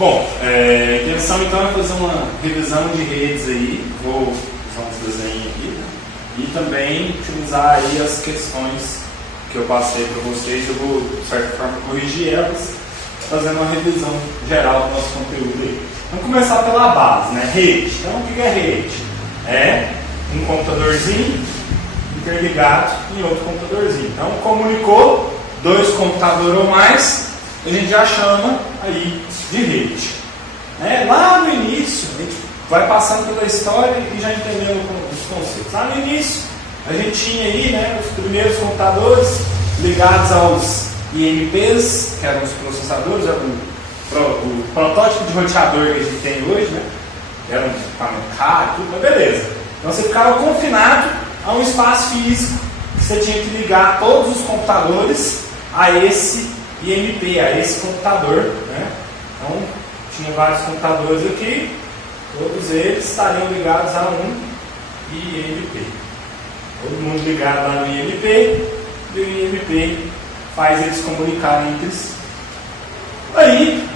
Bom, a intenção então é fazer uma revisão de redes aí, vou usar uns desenhos aqui, né? E também utilizar aí as questões que eu passei para vocês, eu vou de certa forma corrigir elas, fazendo uma revisão geral do nosso conteúdo aí. Vamos começar pela base, né? Rede. Então o que é rede? É um computadorzinho interligado em outro computadorzinho. Então comunicou dois computadores ou mais, a gente já chama aí de rede. Lá no início, a gente vai passando pela história e já entendendo os conceitos. Lá no início, a gente tinha aí, né, os primeiros computadores ligados aos IMPs, que eram os processadores, era o protótipo de roteador que a gente tem hoje, né? Era um equipamento caro, tudo, mas beleza. Então você ficava confinado a um espaço físico que você tinha que ligar todos os computadores a esse IMP, a esse computador, né? Então tinha vários computadores aqui, todos eles estariam ligados a um IMP. Todo mundo ligado lá no IMP, e o IMP faz eles comunicarem entre si. Aí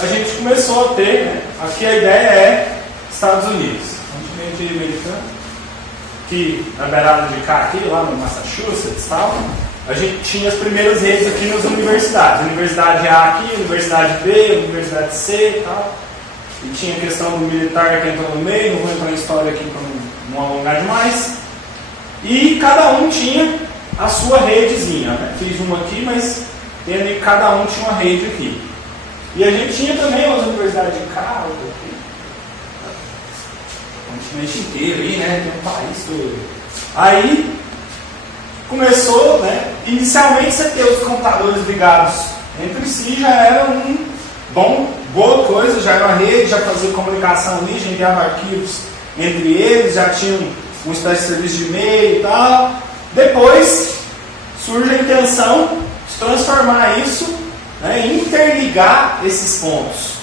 a gente começou a ter, né? Aqui a ideia é Estados Unidos, continente americano, que na beirada de cá, aqui, lá no Massachusetts e tal, a gente tinha as primeiras redes aqui nas universidades. Universidade A aqui, Universidade B, Universidade C e tal. E tinha a questão do militar que entrou no meio, não vou entrar em história aqui para não alongar demais. E cada um tinha a sua redezinha, né? Fiz uma aqui, mas cada um tinha uma rede aqui. E a gente tinha também umas universidades de cá, outra aqui. O continente inteiro aí, né? Tem um país todo. Aí começou, né? Inicialmente você ter os computadores ligados entre si já era boa coisa, já era uma rede, já fazia comunicação ali, já enviava arquivos entre eles, já tinha uma espécie de serviço de e-mail e tal. Depois surge a intenção de transformar isso, né, interligar esses pontos.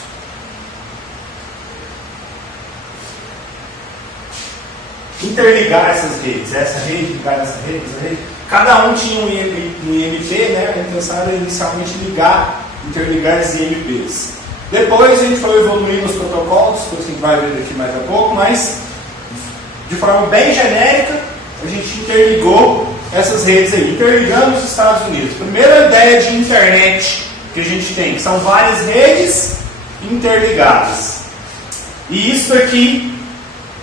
Interligar essas redes, essa rede, ligar essa rede, essa rede. Cada um tinha um IMP, né? A intenção era inicialmente interligar esses IMPs. Depois a gente foi evoluindo os protocolos, coisa que a gente vai ver daqui mais a pouco, mas de forma bem genérica, a gente interligou essas redes aí, interligando os Estados Unidos. Primeira ideia de internet que a gente tem, que são várias redes interligadas. E isso daqui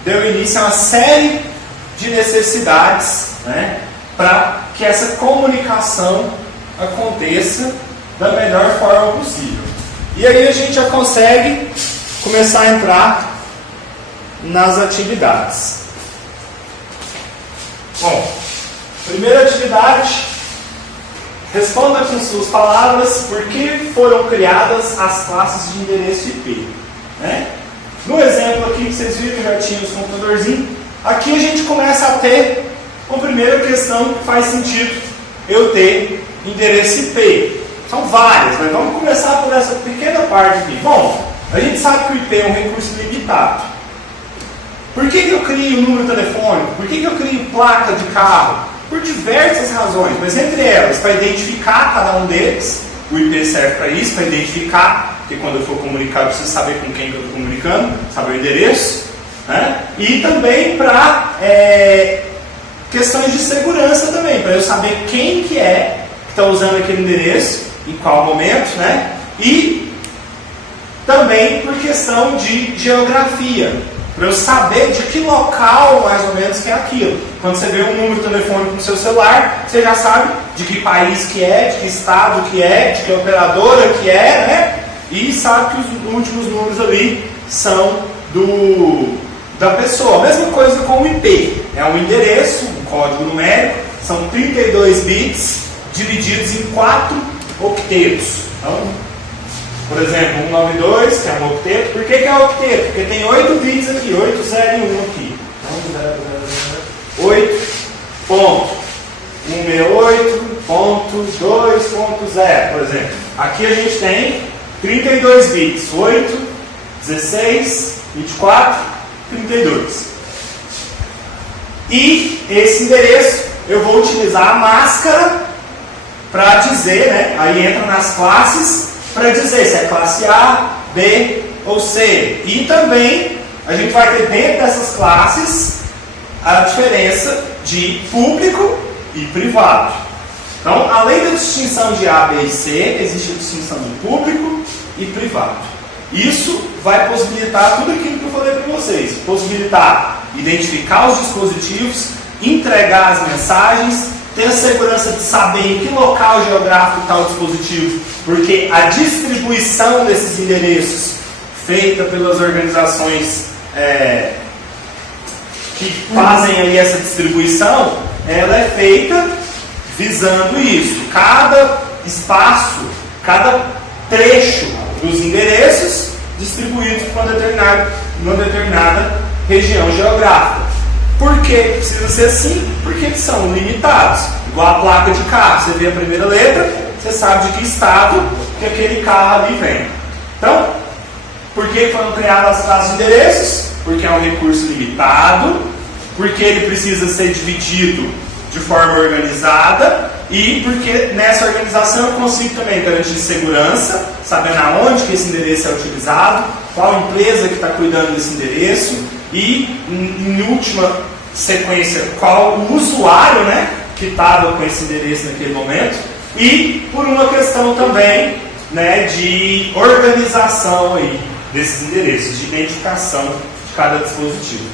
deu início a uma série de necessidades, né, para que essa comunicação aconteça da melhor forma possível. E aí a gente já consegue começar a entrar nas atividades. Bom, primeira atividade, responda com suas palavras por que foram criadas as classes de endereço IP. Né? No exemplo aqui que vocês viram, já tinha os computadorzinhos. Aqui a gente começa a ter uma primeira questão que faz sentido eu ter endereço IP. São várias, mas vamos começar por essa pequena parte aqui. Bom, a gente sabe que o IP é um recurso limitado. Por que eu crio um número telefônico? Por que eu crio placa de carro? Por diversas razões, mas entre elas, para identificar cada um deles, o IP serve para isso, para identificar, porque quando eu for comunicar eu preciso saber com quem que eu estou comunicando, saber o endereço, né? E também para questões de segurança também, para eu saber quem que é que está usando aquele endereço, em qual momento, né? E também por questão de geografia, para eu saber de que local mais ou menos que é aquilo. Quando você vê um número telefônico no seu celular, você já sabe de que país que é, de que estado que é, de que operadora que é, né? E sabe que os últimos números ali são da pessoa. A mesma coisa com o IP. É um endereço, um código numérico, são 32 bits divididos em 4 octetos. Então, por exemplo, 192, que é um octeto. Por que é octeto? Porque tem 8 bits aqui, 8, 0 e 1 aqui. Então, 8.168.2.0, por exemplo. Aqui a gente tem 32 bits, 8, 16, 24, 32. E esse endereço eu vou utilizar a máscara para dizer, né? Aí entra nas classes para dizer se é classe A, B ou C. E também a gente vai ter dentro dessas classes a diferença de público e privado. Então, além da distinção de A, B e C, existe a distinção de público e privado. Isso vai possibilitar tudo aquilo que eu falei para vocês. Possibilitar identificar os dispositivos, entregar as mensagens, ter a segurança de saber em que local geográfico está o dispositivo, porque a distribuição desses endereços feita pelas organizações que fazem aí essa distribuição, ela é feita visando isso. Cada espaço, cada trecho dos endereços distribuídos para uma determinada região geográfica. Por que precisa ser assim? Porque eles são limitados. Igual a placa de carro, você vê a primeira letra, você sabe de que estado que aquele carro ali vem. Então, por que foram criadas as classes de endereços? Porque é um recurso limitado, porque ele precisa ser dividido de forma organizada e porque nessa organização eu consigo também garantir segurança, sabendo aonde que esse endereço é utilizado, qual empresa que está cuidando desse endereço e, em última sequência, qual o usuário, né, que estava com esse endereço naquele momento, e por uma questão também, né, de organização aí desses endereços, de identificação de cada dispositivo.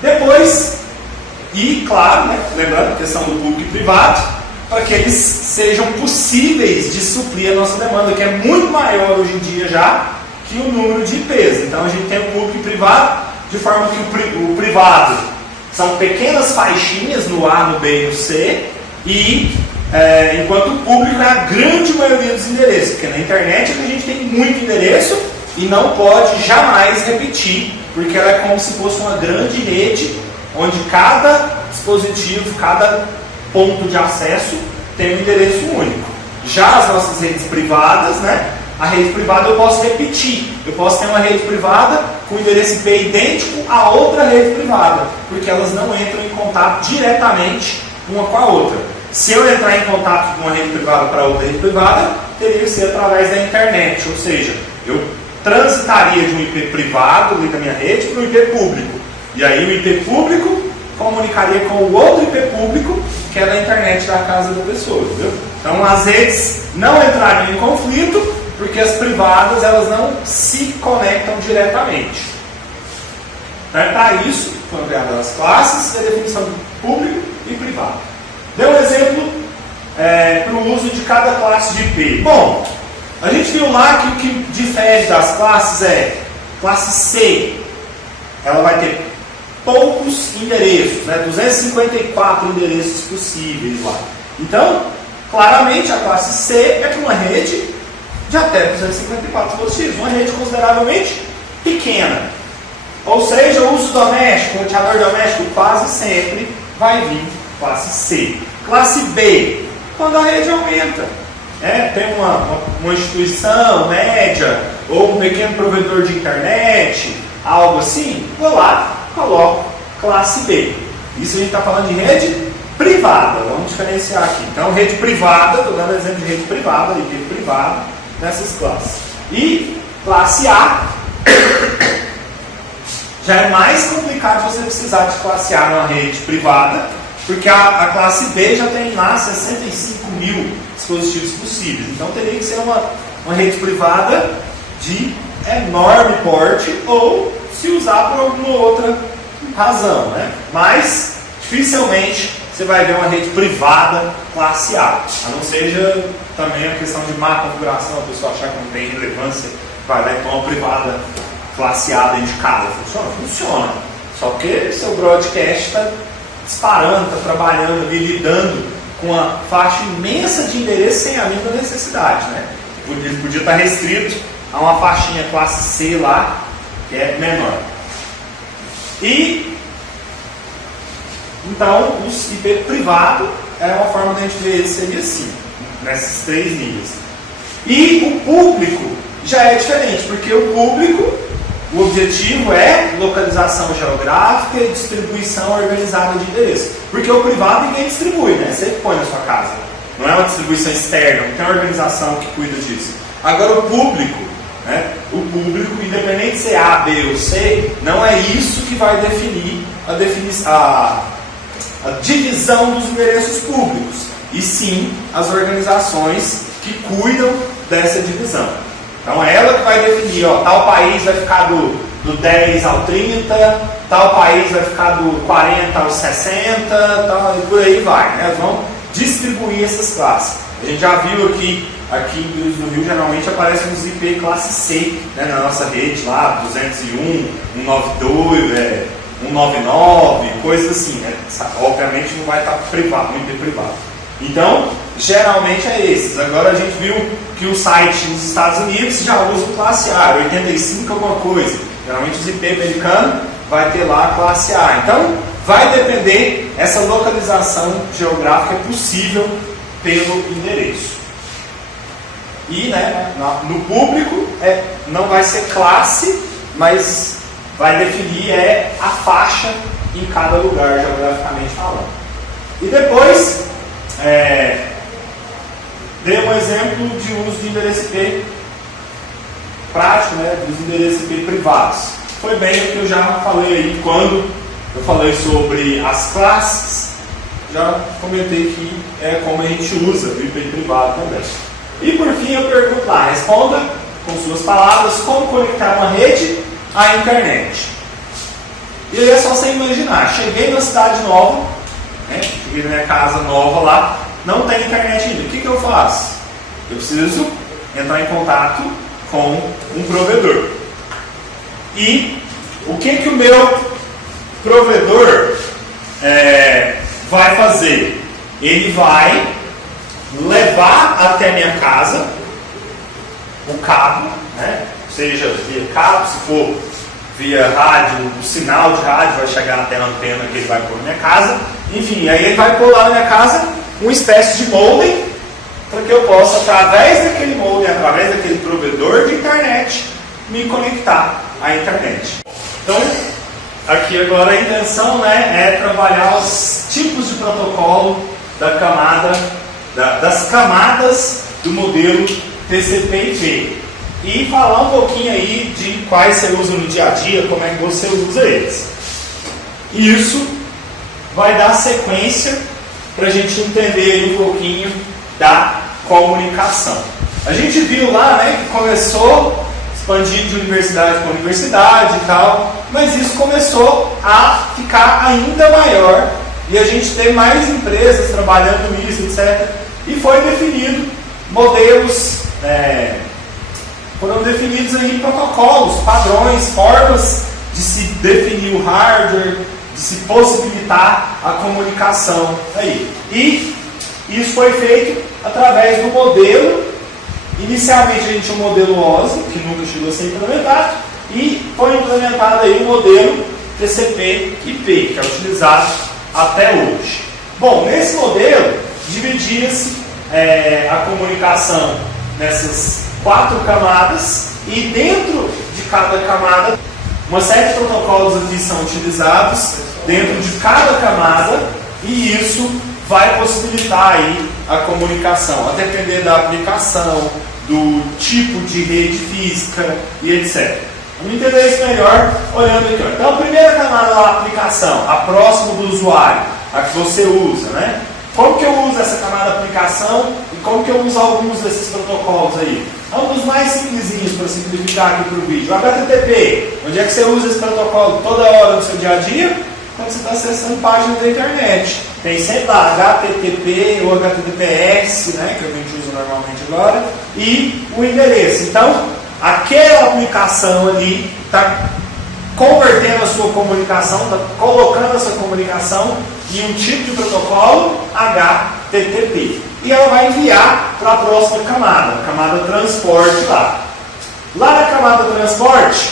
Depois, e claro, né, lembrando a questão do público e privado, para que eles sejam possíveis de suprir a nossa demanda, que é muito maior hoje em dia já que o número de IPs. Então a gente tem o público e privado, de forma que o privado são pequenas faixinhas no A, no B e no C, e enquanto o público é a grande maioria dos endereços, porque na internet a gente tem muito endereço e não pode jamais repetir, porque ela é como se fosse uma grande rede, onde cada dispositivo, cada ponto de acesso tem um endereço único. Já as nossas redes privadas, né? A rede privada eu posso repetir. Eu posso ter uma rede privada com endereço IP idêntico a outra rede privada, porque elas não entram em contato diretamente uma com a outra. Se eu entrar em contato com uma rede privada para outra rede privada, teria que ser através da internet, ou seja, eu transitaria de um IP privado ali da minha rede para um IP público. E aí o IP público comunicaria com o outro IP público, que é da internet da casa da pessoa, entendeu? Então as redes não entrariam em conflito, porque as privadas elas não se conectam diretamente. Então é para isso que foram criadas as classes e a definição de público e privado. Dê um exemplo para o uso de cada classe de IP. Bom, a gente viu lá que o que difere das classes é classe C, ela vai ter poucos endereços, né? 254 endereços possíveis lá. Então, claramente a classe C é para uma rede de até 254 dispositivos, uma rede consideravelmente pequena. Ou seja, o uso doméstico, o roteador doméstico quase sempre vai vir classe C. Classe B, quando a rede aumenta. Tem uma instituição média ou um pequeno provedor de internet, algo assim, vou lá, coloco classe B. Isso a gente está falando de rede privada, vamos diferenciar aqui. Então, rede privada, estou dando exemplo de rede privada, rede privada nessas classes. E classe A, já é mais complicado você precisar de classe A numa rede privada, porque a classe B já tem lá 65 mil dispositivos possíveis. Então, teria que ser uma rede privada de enorme porte ou se usar por alguma outra razão, né? Mas dificilmente você vai ver uma rede privada classe A não seja também a questão de má configuração, a pessoa achar que não tem relevância, vai lá e toma uma privada classe A dentro de casa. Funciona? Funciona. Só que seu broadcast está disparando, está trabalhando ali, lidando com uma faixa imensa de endereços sem a mínima necessidade, né? Ele podia estar restrito a uma faixinha classe C lá, que é menor. E então os IP privado é uma forma de a gente ver ele seria assim, nesses três níveis. E o público já é diferente, porque o público, o objetivo é localização geográfica e distribuição organizada de endereço. Porque o privado ninguém distribui, né? Você põe na sua casa. Não é uma distribuição externa, não tem uma organização que cuida disso. Agora o público, né? independente se é A, B ou C, não é isso que vai definir a divisão dos endereços públicos, e sim as organizações que cuidam dessa divisão. Então é ela que vai definir, ó, tal país vai ficar do 10 ao 30, tal país vai ficar do 40 ao 60, tal, e por aí vai, né? Elas vão distribuir essas classes. A gente já viu aqui no Rio, geralmente aparecem os IP classe C, né, na nossa rede lá, 201, 192, 199, coisas assim, né? Obviamente não vai estar privado, no IP privado. Então, geralmente é esses. Agora a gente viu que o site nos Estados Unidos já usa o classe A, 85 alguma coisa. Geralmente os IP americanos vai ter lá a classe A. Então, vai depender, essa localização geográfica é possível pelo endereço. E, né, no público não vai ser classe, mas vai definir a faixa em cada lugar, geograficamente falando. E depois, dei um exemplo de uso de endereço IP prático, né, dos endereços IP privados. Foi bem o que eu já falei aí quando eu falei sobre as classes. Já comentei que é como a gente usa o IP privado também. E por fim eu pergunto lá, responda com suas palavras como conectar uma rede à internet. E aí é só você imaginar, cheguei na cidade nova, né, cheguei na minha casa nova lá, não tem internet ainda. O que eu faço? Eu preciso entrar em contato com um provedor. E o que o meu provedor vai fazer? Ele vai levar até minha casa o cabo, né? Seja via cabo, se for via rádio, o sinal de rádio vai chegar até a antena que ele vai pôr na minha casa. Enfim, aí ele vai pôr lá na minha casa uma espécie de modem para que eu possa, através daquele modem, através daquele provedor de internet, me conectar à internet. Então, aqui agora a intenção, né, é trabalhar os tipos de protocolo das camadas do modelo TCP/IP e falar um pouquinho aí de quais você usa no dia a dia, como é que você usa eles. E isso vai dar sequência para a gente entender um pouquinho da comunicação. A gente viu lá, né, que começou expandindo de universidade para universidade e tal, mas isso começou a ficar ainda maior e a gente tem mais empresas trabalhando nisso, etc. E foi definido modelos, foram definidos aí protocolos, padrões, formas de se definir o hardware, de se possibilitar a comunicação aí. E isso foi feito através do modelo. Inicialmente a gente tinha o modelo OSI, que nunca chegou a ser implementado, e foi implementado aí o modelo TCP/IP, que é utilizado até hoje. Bom, nesse modelo dividia-se a comunicação nessas 4 camadas, e dentro de cada camada uma série de protocolos aqui são utilizados dentro de cada camada, e isso vai possibilitar aí a comunicação, a depender da aplicação, do tipo de rede física e etc. Vamos entender isso melhor olhando aqui. Então, a primeira camada da aplicação, a próxima do usuário, a que você usa, né? Como que eu uso essa camada da aplicação e como que eu uso alguns desses protocolos aí? Um dos mais simplesinhos para simplificar aqui para o vídeo, o HTTP. Onde é que você usa esse protocolo toda hora no seu dia a dia? Quando você está acessando páginas da internet. Tem sempre lá HTTP ou HTTPS, né, que a gente usa normalmente agora, e o endereço. Então, aquela aplicação ali está convertendo a sua comunicação, está colocando a sua comunicação em um tipo de protocolo HTTP. E ela vai enviar para a próxima camada, a camada transporte lá. Lá na camada transporte,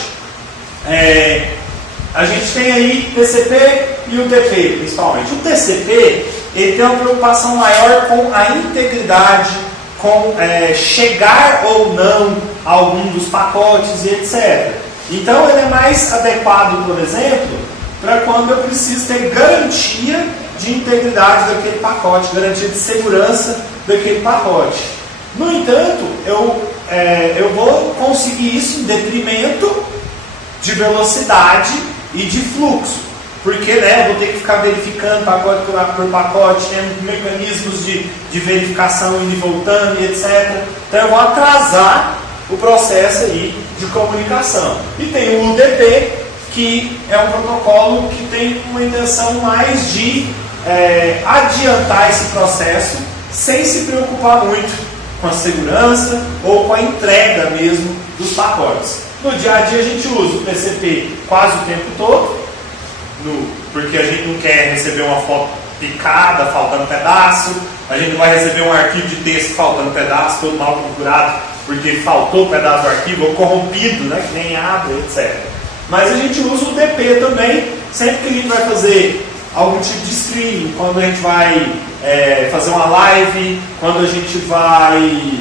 a gente tem aí TCP e o UDP, principalmente. O TCP, ele tem uma preocupação maior com a integridade, com chegar ou não a algum dos pacotes e etc. Então, ele é mais adequado, por exemplo, para quando eu preciso ter garantia de integridade daquele pacote, garantia de segurança daquele pacote. No entanto, eu vou conseguir isso em detrimento de velocidade e de fluxo. Porque, né, eu vou ter que ficar verificando pacote por pacote, tendo mecanismos de verificação indo e voltando e etc. Então eu vou atrasar o processo aí de comunicação. E tem o UDP, que é um protocolo que tem uma intenção mais de adiantar esse processo sem se preocupar muito com a segurança ou com a entrega mesmo dos pacotes. No dia a dia a gente usa o TCP quase o tempo todo, porque a gente não quer receber uma foto picada, faltando pedaço, a gente não vai receber um arquivo de texto faltando pedaço, todo mal configurado, porque faltou pedaço do arquivo, ou corrompido, né, que nem abre, etc. Mas a gente usa o DP também, sempre que a gente vai fazer algum tipo de streaming, quando a gente vai fazer uma live, quando a gente vai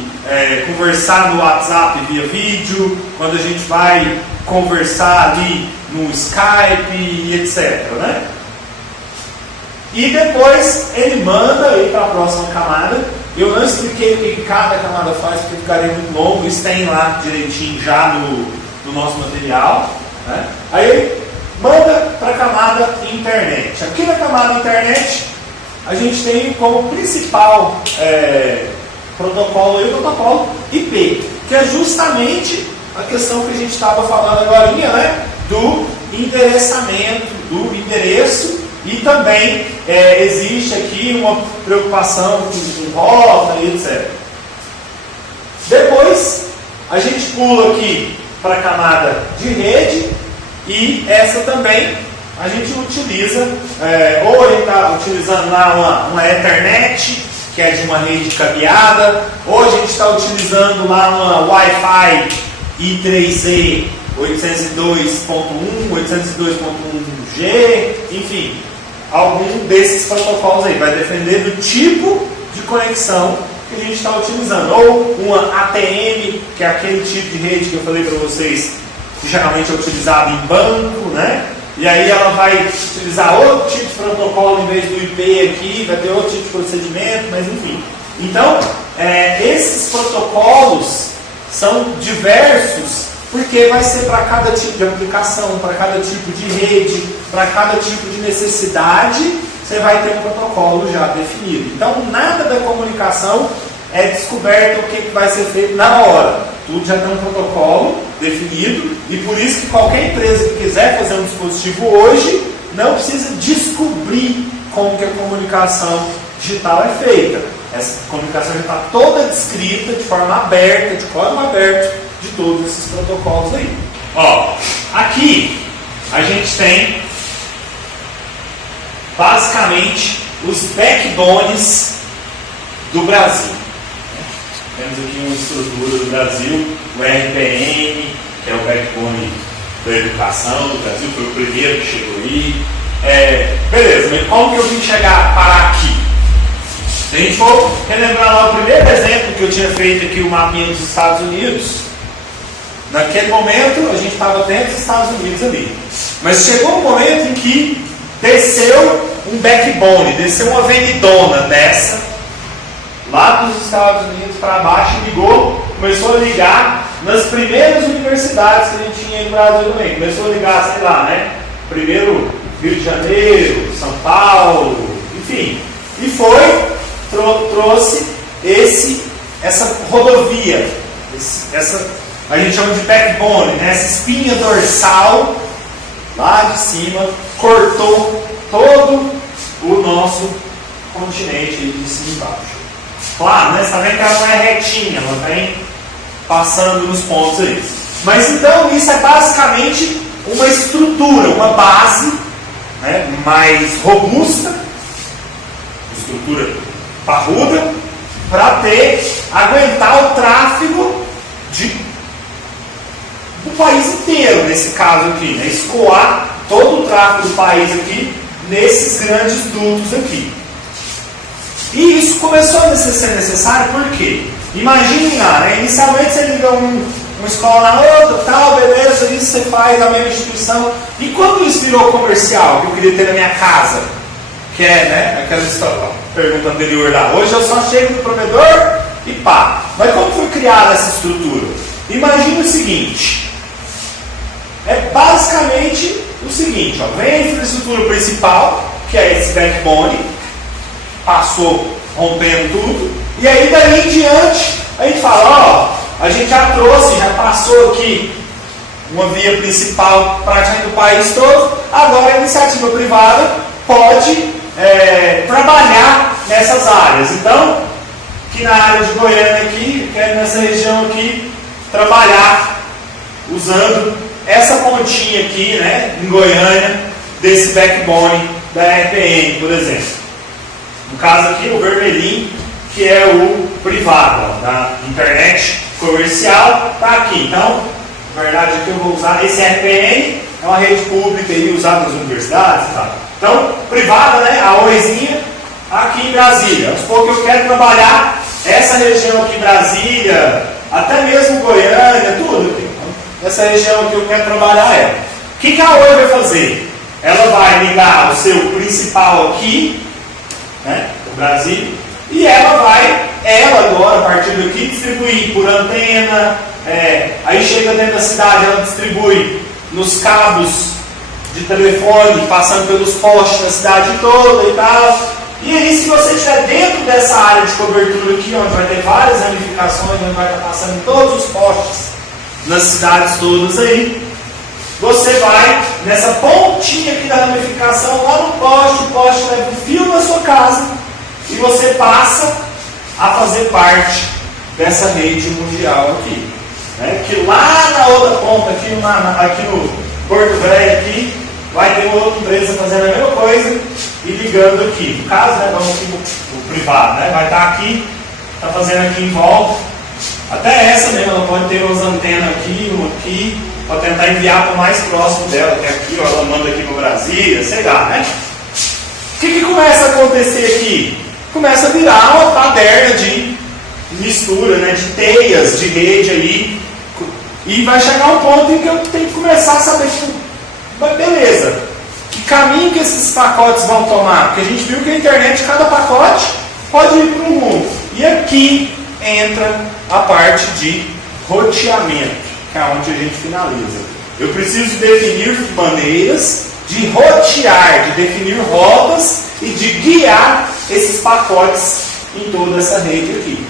conversar no WhatsApp via vídeo, quando a gente vai conversar ali no Skype e etc. Né? E depois ele manda aí para a próxima camada. Eu não expliquei o que cada camada faz, porque ficaria muito longo, isso tem lá direitinho já no nosso material. Né? Aí ele manda para a camada internet. Aqui na camada internet a gente tem como principal protocolo aí, o protocolo IP, que é justamente a questão que a gente estava falando agora, né? Do endereçamento, do endereço, e também existe aqui uma preocupação com rota e etc. Depois a gente pula aqui para a camada de rede, e essa também a gente utiliza, ou a gente está utilizando lá uma Ethernet, que é de uma rede cabeada, ou a gente está utilizando lá uma Wi-Fi I3E 802.1, 802.1G, enfim, algum desses protocolos aí, vai depender do tipo de conexão que a gente está utilizando, ou uma ATM, que é aquele tipo de rede que eu falei para vocês, que geralmente é utilizado em banco, né? E aí ela vai utilizar outro tipo de protocolo em vez do IP aqui, vai ter outro tipo de procedimento, mas enfim. Então, esses protocolos são diversos, porque vai ser para cada tipo de aplicação, para cada tipo de rede, para cada tipo de necessidade, você vai ter um protocolo já definido. Então, nada da comunicação é descoberto o que vai ser feito na hora. Tudo já tem um protocolo definido, e por isso que qualquer empresa que quiser fazer um dispositivo hoje não precisa descobrir como que a comunicação digital é feita. Essa comunicação já está toda descrita de forma aberta, de código aberto, de todos esses protocolos aí. Ó, aqui a gente tem basicamente os backbones do Brasil. Temos aqui uma estrutura do Brasil, o RPM, que é o backbone da educação do Brasil, foi o primeiro que chegou aí. Beleza, mas como que eu vim parar aqui? Se a gente for relembrar lá o primeiro exemplo que eu tinha feito aqui, o mapinha dos Estados Unidos, naquele momento a gente estava dentro dos Estados Unidos ali. Mas chegou um momento em que desceu um backbone, desceu uma avenidona dessa, lá dos Estados Unidos para baixo, ligou, começou a ligar nas primeiras universidades que a gente tinha no Brasil também. Começou a ligar, sei lá, né? Primeiro Rio de Janeiro, São Paulo, enfim. E trouxe essa rodovia, a gente chama de backbone, né? Essa espinha dorsal lá de cima, cortou todo o nosso continente de cima e embaixo. Claro, né? Você está vendo que ela não é retinha, ela vem passando nos pontos aí. Mas então isso é basicamente uma estrutura, uma base, né, mais robusta, estrutura parruda, para aguentar o tráfego do país inteiro, nesse caso aqui, né? Escoar todo o tráfego do país aqui nesses grandes dutos aqui. E isso começou a ser necessário por quê? Imagine lá, né? Inicialmente você liga uma escola na outra, tal, beleza, isso você faz na mesma instituição. E quando isso virou comercial, que eu queria ter na minha casa, que é, né, aquela história, pergunta anterior lá, hoje eu só chego no provedor e pá. Mas como foi criada essa estrutura? Imagine o seguinte, é basicamente o seguinte, ó, vem a infraestrutura principal, que é esse backbone, passou rompendo tudo, e aí daí em diante a gente fala, ó, a gente já trouxe, já passou aqui uma via principal praticamente do país todo, agora a iniciativa privada pode trabalhar nessas áreas. Então, aqui na área de Goiânia, aqui, nessa região aqui, trabalhar usando essa pontinha aqui, né, em Goiânia, desse backbone da RPN, por exemplo. No caso aqui, o vermelhinho, que é o privado, ó, da internet comercial, está aqui. Então, na verdade, aqui eu vou usar esse RPN, é uma rede pública aí, usada nas universidades e tal. Então, privada, né, a Oizinha, aqui em Brasília. Vamos supor que eu quero trabalhar essa região aqui, Brasília, até mesmo Goiânia, tudo aqui. Essa região que eu quero trabalhar é. O que a Oi vai fazer? Ela vai ligar o seu principal aqui, né, o Brasil, e ela agora, a partir daqui, distribuir por antena, aí chega dentro da cidade, ela distribui nos cabos de telefone, passando pelos postes da cidade toda e tal. E aí, se você estiver dentro dessa área de cobertura aqui, onde vai ter várias ramificações, onde vai estar passando em todos os postes, nas cidades todas aí, você vai nessa pontinha aqui da ramificação, lá no poste, o poste leva um fio na sua casa, e você passa a fazer parte dessa rede mundial aqui. Né? Que lá na outra ponta, aqui no Porto Velho, aqui, vai ter uma outra empresa fazendo a mesma coisa e ligando aqui. No caso, né, vamos aqui o privado, né? Vai estar aqui, está fazendo aqui em volta. Até essa mesmo, ela pode ter umas antenas aqui, uma aqui, para tentar enviar para o mais próximo dela, que é aqui, ó, ela manda aqui para Brasília, sei lá, né? O que começa a acontecer aqui? Começa a virar uma baderna de mistura, né, de teias de rede aí, e vai chegar um ponto em que eu tenho que começar a saber, mas beleza, que caminho que esses pacotes vão tomar? Porque a gente viu que a internet, cada pacote pode ir para um mundo. E aqui entra a parte de roteamento, que é onde a gente finaliza. Eu preciso definir maneiras de rotear, de definir rotas e de guiar esses pacotes em toda essa rede aqui.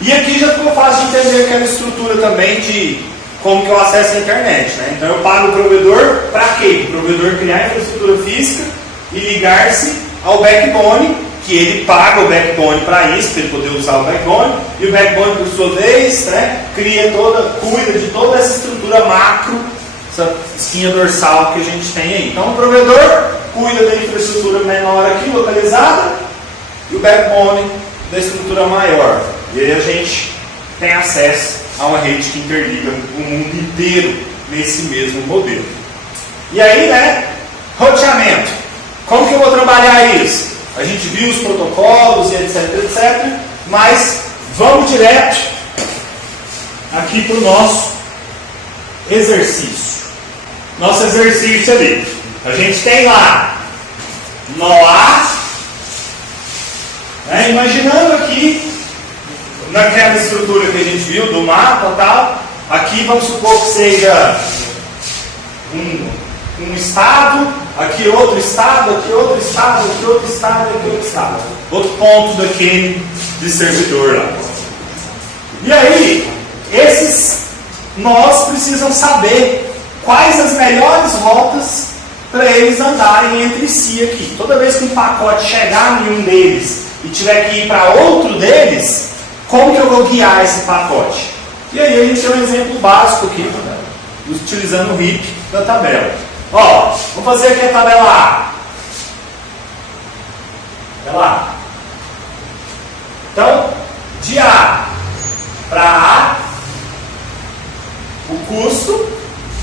E aqui já ficou fácil de entender aquela estrutura também de como que eu acesso a internet. Né? Então eu pago o provedor para quê? O provedor criar a infraestrutura física e ligar-se ao backbone, que ele paga o backbone para isso, para ele poder usar o backbone, e o backbone, por sua vez, né, cuida de toda essa estrutura macro, essa espinha dorsal que a gente tem aí. Então o provedor cuida da infraestrutura menor aqui, localizada, e o backbone da estrutura maior. E aí a gente tem acesso a uma rede que interliga o mundo inteiro nesse mesmo modelo. E aí, né, roteamento. Como que eu vou trabalhar isso? A gente viu os protocolos e etc, etc. Mas vamos direto aqui para o nosso exercício. Nosso exercício ali. A gente tem lá NOA, né, imaginando aqui naquela estrutura que a gente viu do mapa e tal, aqui vamos supor que seja um estado, aqui outro estado, aqui outro estado, aqui outro estado, aqui outro estado. Outro ponto daquele de servidor lá. E aí, nós precisam saber quais as melhores rotas para eles andarem entre si aqui. Toda vez que um pacote chegar em um deles e tiver que ir para outro deles, como que eu vou guiar esse pacote? E aí a gente tem um exemplo básico aqui, utilizando o RIP da tabela. Ó, vou fazer aqui a tabela A. Tabela A. Então, de A para A, o custo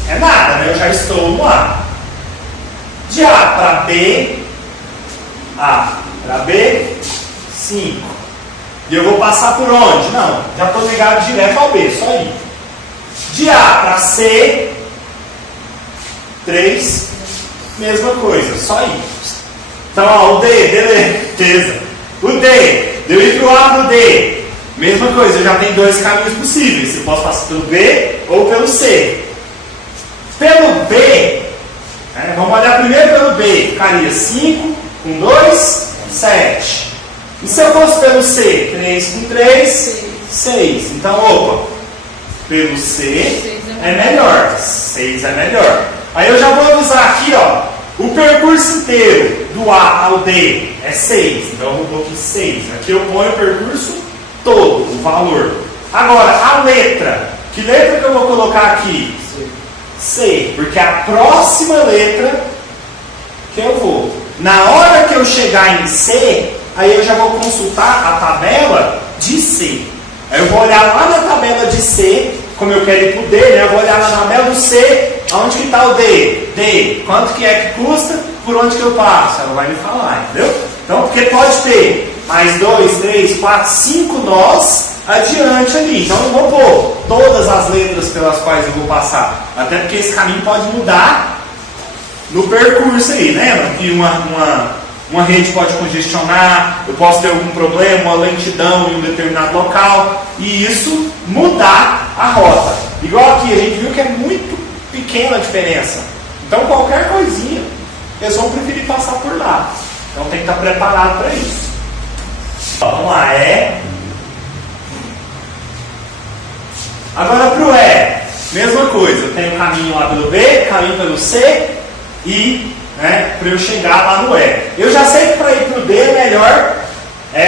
é nada, né? Eu já estou no A. De A para B, A para B, 5. E eu vou passar por onde? Não, já estou ligado direto ao B, só ir. De A para C, 3, mesma coisa, só ir. Então, ó, o D, beleza. O D, deu ir para o A do D, mesma coisa, eu já tenho dois caminhos possíveis. Eu posso passar pelo B ou pelo C. P, B, né? Vamos olhar primeiro pelo B, ficaria 5 com 2, 7. E se eu fosse pelo C, 3 com 3, 6. Então, opa, pelo C é melhor, 6 é melhor. Aí eu já vou avisar aqui, ó, o percurso inteiro do A ao D é 6, então eu vou pôr aqui 6. Aqui eu ponho o percurso todo, o valor. Agora, a letra, que letra que eu vou colocar aqui? C, porque é a próxima letra que eu vou. Na hora que eu chegar em C, aí eu já vou consultar a tabela de C. Aí eu vou olhar lá na tabela de C, como eu quero ir para o D, né? Eu vou olhar na tabela do C, aonde que está o D? D, quanto que é que custa, por onde que eu passo? Ela vai me falar, entendeu? Então, porque pode ter mais 2, 3, 4, 5 nós adiante ali. Então eu vou pôr todas as letras pelas quais eu vou passar. Até porque esse caminho pode mudar no percurso aí, né? Que uma rede pode congestionar, eu posso ter algum problema, uma lentidão em um determinado local, e isso mudar a rota. Igual aqui, a gente viu que é muito pequena a diferença. Então qualquer coisinha, eles vão preferir passar por lá. Então tem que estar preparado para isso. Vamos lá, Agora para o E, mesma coisa, eu tenho caminho lá pelo B, caminho pelo C e, né, para eu chegar lá no E. Eu já sei que para ir para o D é melhor,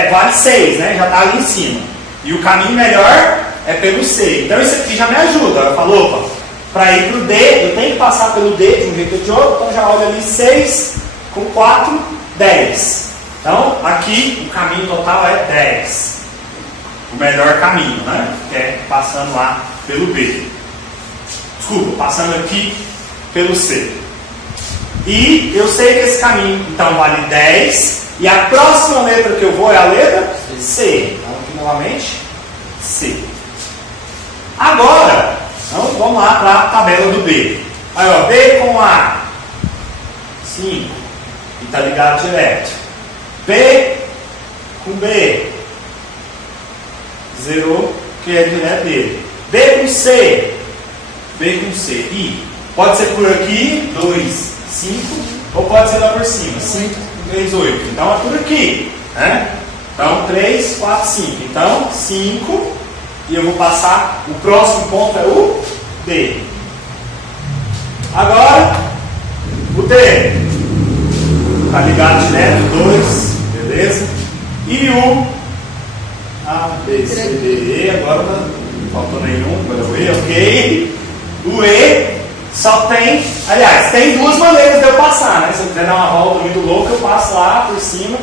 vale 6, né, já está ali em cima. E o caminho melhor é pelo C. Então isso aqui já me ajuda. Eu falo, opa, para ir para o D, eu tenho que passar pelo D de um jeito ou de outro, então já olho ali 6 com 4, 10. Então aqui o caminho total é 10. O melhor caminho, né? Que é passando lá pelo B. Desculpa, passando aqui pelo C. E eu sei que esse caminho, então, vale 10. E a próxima letra que eu vou é a letra C. Então, aqui novamente, C. Agora, então, vamos lá para a tabela do B. Aí, ó, B com A. 5. E está ligado direto. B com B. Zerou, que é direto dele. B com C. B com C. I. Pode ser por aqui, 2, 5. Ou pode ser lá por cima, 5, 3, 8. Então é por aqui, né? Então 3, 4, 5. Então 5. E eu vou passar. O próximo ponto é o D. Agora, o D. Está ligado direto, 2. Beleza? E o A, B, C, D, E, agora não faltou nenhum, agora o E, ok. O E só tem, aliás, tem duas maneiras de eu passar, né? Se eu quiser dar uma volta muito louca, eu passo lá por cima,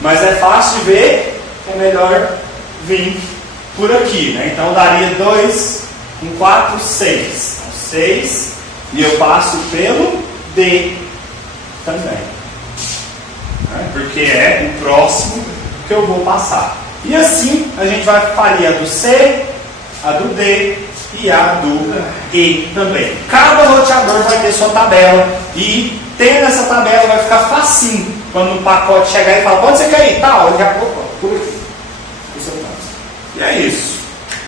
mas é fácil de ver, é melhor vir por aqui, né? Então daria 2 com 4, 6. Então 6, e eu passo pelo D também, né? Porque é o próximo que eu vou passar. E assim a gente vai fazer a do C, a do D e a do E também. Cada roteador vai ter sua tabela e tendo essa tabela vai ficar facinho quando o pacote chegar e falar, onde você quer ir? Tal, ele já, opa, por aqui. E é isso.